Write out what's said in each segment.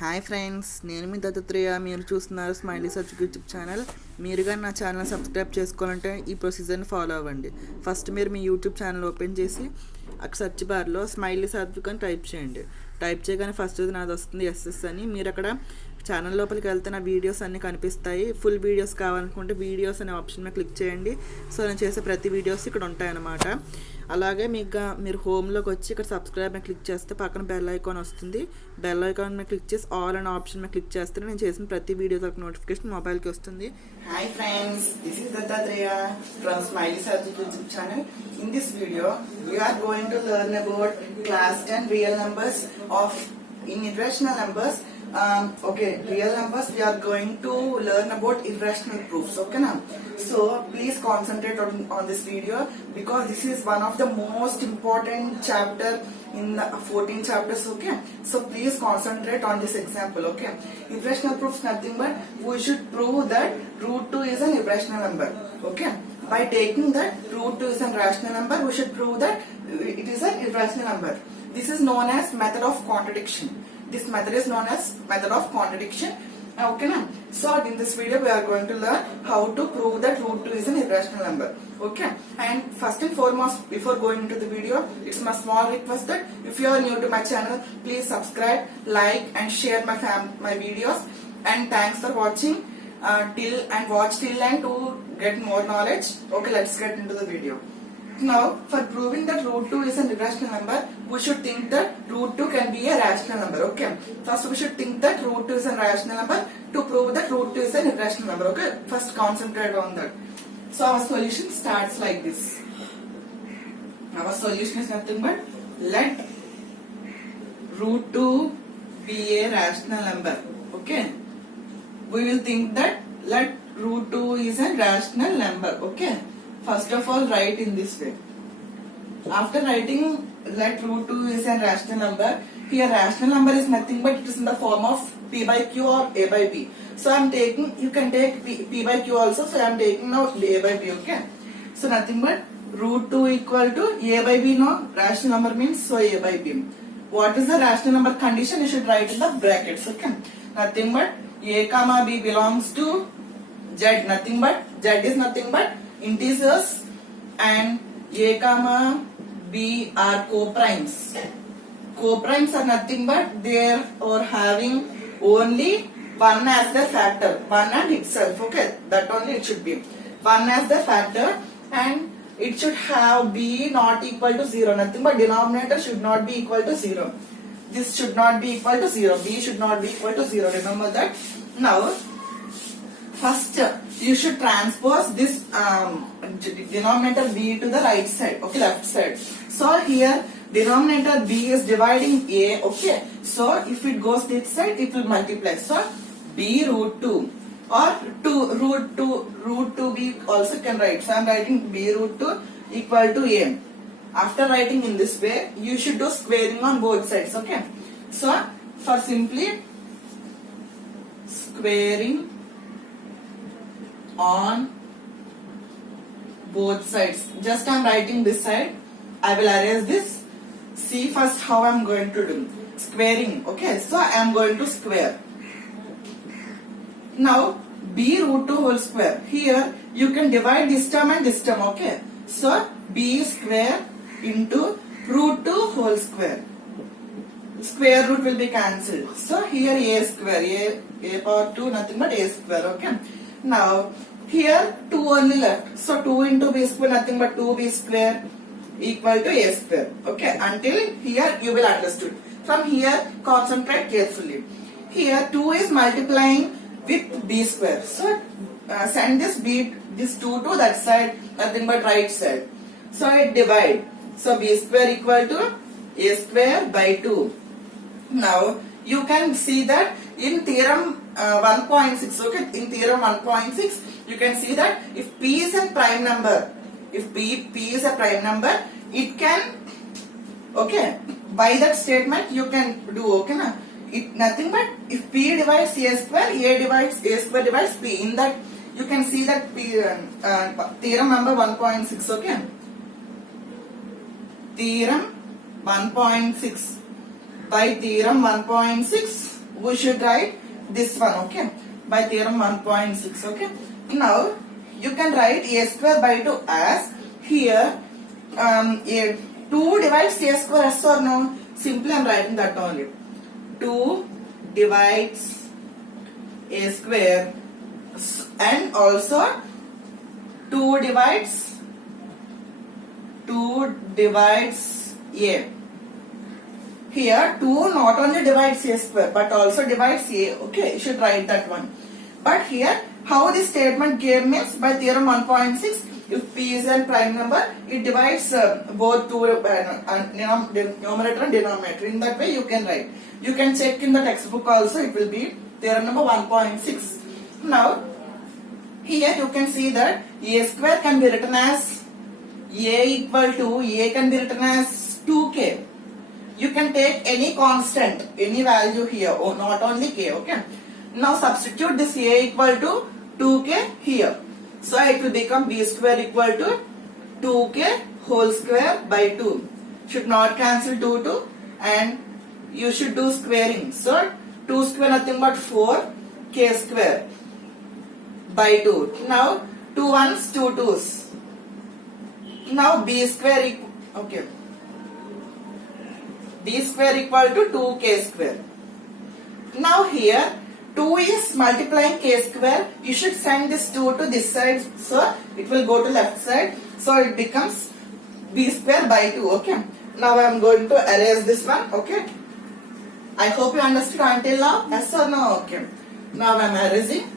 Hi friends, నేను మీ దత్తాత్రేయ. మీరు చూస్తున్నారు స్మైలీ సర్చ్ యూట్యూబ్ ఛానల్. మీరుగా నా ఛానల్ సబ్స్క్రైబ్ చేసుకోవాలంటే ఈ ప్రొసీజర్ని ఫాలో అవ్వండి. ఫస్ట్ మీరు మీ యూట్యూబ్ ఛానల్ ఓపెన్ చేసి అక్కడ సెర్చ్ బార్లో స్మైలీ సర్చ్ అని టైప్ చేయండి. టైప్ చేయగానే ఫస్ట్ నాది వస్తుంది ఎస్ఎస్ అని. మీరు అక్కడ ఛానల్ లోపలికి వెళ్తే నా వీడియోస్ అన్నీ కనిపిస్తాయి. ఫుల్ వీడియోస్ కావాలనుకుంటే వీడియోస్ అనే ఆప్షన్ మీద క్లిక్ చేయండి. సో నేను చేసే ప్రతి వీడియోస్ ఇక్కడ ఉంటాయన్నమాట. అలాగే మీరు హోమ్లోకి వచ్చి ఇక్కడ సబ్స్క్రైబ్ మీద క్లిక్ చేస్తే పక్కన బెల్ ఐకాన్ వస్తుంది. బెల్ ఐకాన్ మీద క్లిక్ చేసి ఆల్ అనే ఆప్షన్ మీద క్లిక్ చేస్తే నేను చేసిన ప్రతి వీడియో తరపు నోటిఫికేషన్ మొబైల్కి వస్తుంది. Hi friends, this is Dattatreya from smiley search YouTube channel. In this video, we are going to learn about class 10 real numbers in irrational numbers. Real numbers we are going to learn about irrational proofs. Okay, now. So please concentrate on this video because this is one of the most important chapter in the 14 chapters. Okay, so please concentrate on this example. Okay, irrational proofs nothing but we should prove that root 2 is an irrational number. Okay. By taking that root 2 is a rational number, we should prove that it is an irrational number. This is known as method of contradiction. This method is known as method of contradiction. Okay, now. So in this video we are going to learn how to prove that root 2 is an irrational number. Okay. And first and foremost, before going into the video, it's my small request that if you are new to my channel, please subscribe, like, and share my videos. And thanks for watching. Watch till end to get more knowledge. Okay, let's get into the video. Now, for proving that root 2 is an irrational number, we should think that root 2 can be a rational number. Okay, first we should think that root 2 is a rational number to prove that root 2 is an irrational number. Okay, first concentrate on that. So our solution starts like this. Our solution is nothing but let root 2 be a rational number. Okay, we will think that let root 2 is a rational number. Okay, first of all write in this way. After writing let root 2 is a rational number, here rational number is nothing but it is in the form of p by q or a by b. So I am taking, you can take p by q also, so I am taking now a by b. Okay, so nothing but root 2 equal to a by b. No, rational number means so a by b. What is the rational number condition? You should write in the brackets. Okay, nothing but a comma b belongs to z. Nothing but z is nothing but integers and a comma b are co-primes. Co-primes are nothing but they are having only one as the factor, one and itself. Okay, that only it should be one as the factor, and it should have b not equal to 0. Nothing but denominator should not be equal to 0. This should not be equal to 0. B should not be equal to 0. Remember that. Now, first you should transpose this denominator b to the right side. Okay, left side. So here denominator b is dividing a. Okay, so if it goes this side, it will multiply. So b root 2 or 2 root 2b also can write. So I am writing b root 2 equal to a. After writing in this way, you should do squaring on both sides. Okay, so for simply squaring on both sides, just I am writing this side. I will erase this. See first how I am going to do squaring. Okay, so I am going to square. Now b root 2 whole square. Here you can divide this term and this term. Okay, so b square into root 2 whole square. Square root will be cancelled. So here a square, a power 2 nothing but a square. Okay, now here 2 only left. So 2 into b square nothing but 2b square equal to a square. Okay, until here you will understood. From here concentrate carefully. Here 2 is multiplying with b square. So send this 2 to that side, nothing but right side. So I divide. So b square equal to a square by 2. Now you can see that in theorem 1.6. Okay, in theorem 1.6 you can see that if p is a prime number, if p is a prime number, it can, okay, by that statement you can do. Okay, na, it nothing but if p divides a square, a square divides p. In that you can see that p, theorem number 1.6. Okay, theorem 1.6. By theorem 1.6 we should write this one, okay, by theorem 1.6, okay. Now you can write a square by 2 as here a 2 divides a square, yes or no? Simply I am writing that only. 2 divides a square and also 2 divides a. Here 2 not only divides a square but also divides a, okay, you should write that one. But here how this statement gave means by theorem 1.6, if p is a prime number, it divides both two numerator and denominator. In that way you can write. You can check in the textbook also, it will be theorem number 1.6. Now here you can see that a square can be written as a equal to, a can be written as 2k. You can take any constant, any value here, or not only k, okay. Now substitute this a equal to 2k here. So it will become b square equal to 2k whole square by 2. Should not cancel 2 and you should do squaring. So 2 square nothing but 4 k square by 2. Now 2 ones, 2 twos. Now b square equal, okay, b square equal to 2k square. Now here 2 is multiplying k square. You should send this 2 to this side, so it will go to left side. So it becomes b square by 2, okay. Now I am going to erase this one, okay. I hope you understood until now, yes or no, okay. Now I am erasing,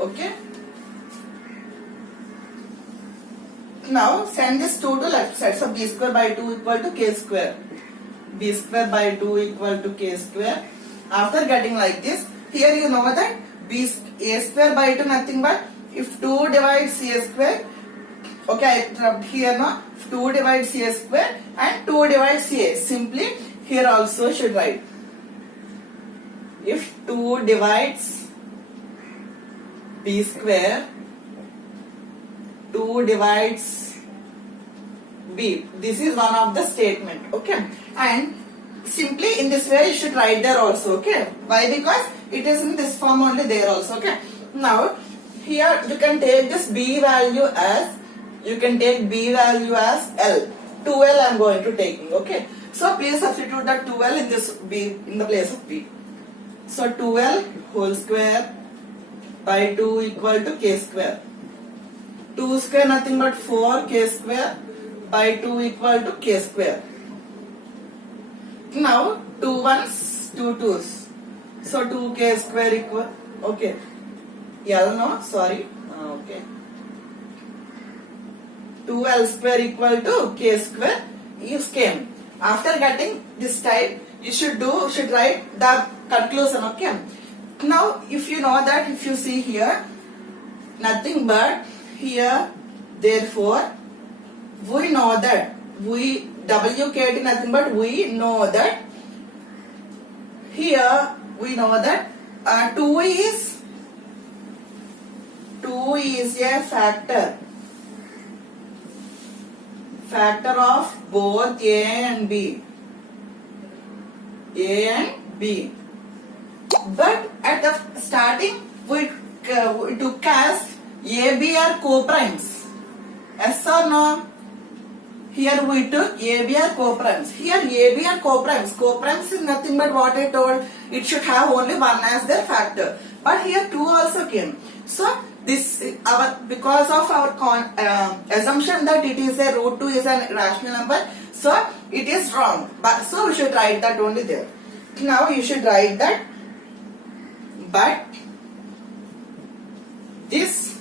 okay. Now send this 2 to left side, so b square by 2 equal to k square. B square by 2 equal to k square. After getting like this, here you know that a square by 2 nothing but if 2 divides a square, okay, I dropped here now, 2 divides a square and 2 divides a. Simply here also should write, if 2 divides b square, 2 divides b. This is one of the statement, okay. And simply in this way you should write there also, okay. Why? Because it is in this form only there also, okay. Now here you can take this b value as, you can take b value as L. 2L I am going to taking, okay. So please substitute that 2L in this b, in the place of b. So 2L whole square by 2 equal to k square. 2 square nothing but 4 k square by 2 equal to k square. Now 2 ones, 2 twos. So 2k square equal, okay. L no, sorry, okay. 2L square equal to k square is came. After getting this type, you should write the conclusion, okay. Now if you know that, if you see here, nothing but here, therefore we know that WKT nothing but we know that here we know that 2 is a factor of both A and B. But at the starting we took as AB are co-primes. Yes or no? Here we took AB are co-primes. Here AB are co-primes. Co-primes is nothing but what I told. It should have only one as their factor. But here 2 also came. So this because of our assumption that it is a root 2 is a rational number. So it is wrong. But so we should write that only there. Now you should write that. But this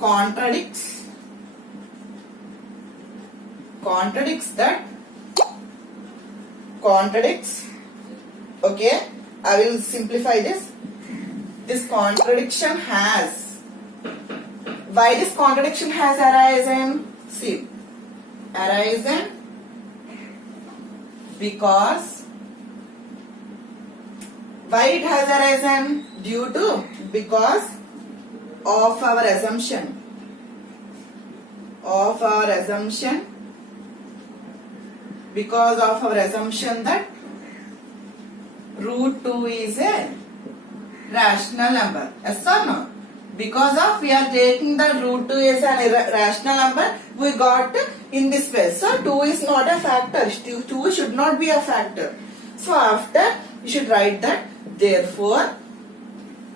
contradicts okay, I will simplify this. This contradiction has, why this contradiction has arisen? See, arisen because, why it has arisen? Due to, because of our assumption because of our assumption that root 2 is a rational number. Yes or no? Because of we are taking the root 2 as an rational number, we got in this way. So 2 is not a factor. 2 should not be a factor. So after you should write that therefore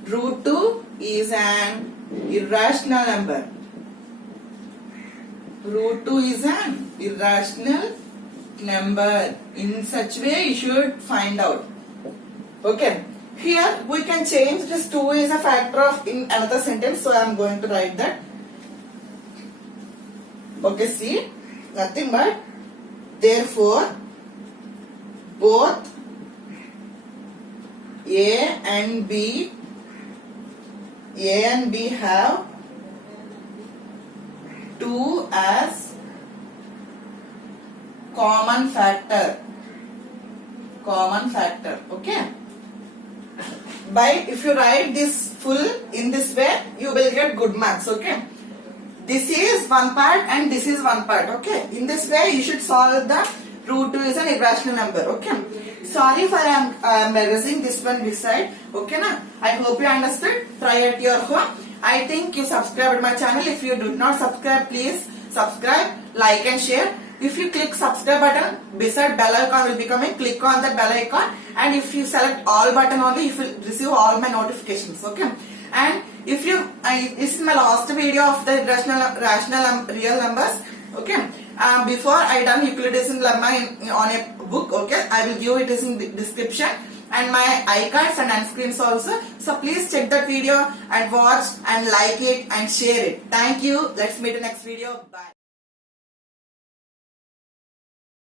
root 2 is an irrational number. Root 2 is an irrational number. In such way you should find out. Okay. Here we can change this 2 is a factor of in another sentence. So I am going to write that. Okay, see, nothing but therefore both A and B have 2 as common factor. Okay. By if you write this full in this way, you will get good marks. Okay. This is one part and this is one part. Okay. In this way, you should solve the root 2 is an irrational number. Okay. Sorry for I am erasing this one beside. Okay, na? I hope you understood. Try at your home. I think you subscribed my channel. If you do not subscribe, please subscribe, like and share. If you click subscribe button, beside bell icon will be coming. Click on that bell icon, and if you select all button only, you will receive all my notifications. Okay. And if you, this is my last video of the rational real numbers. Okay. Before I done Euclides in Lemma on a book. Okay. I will give it in the description and my iCards and end screens also. So please check that video and watch and like it and share it. Thank you. Let's meet in the next video. Bye.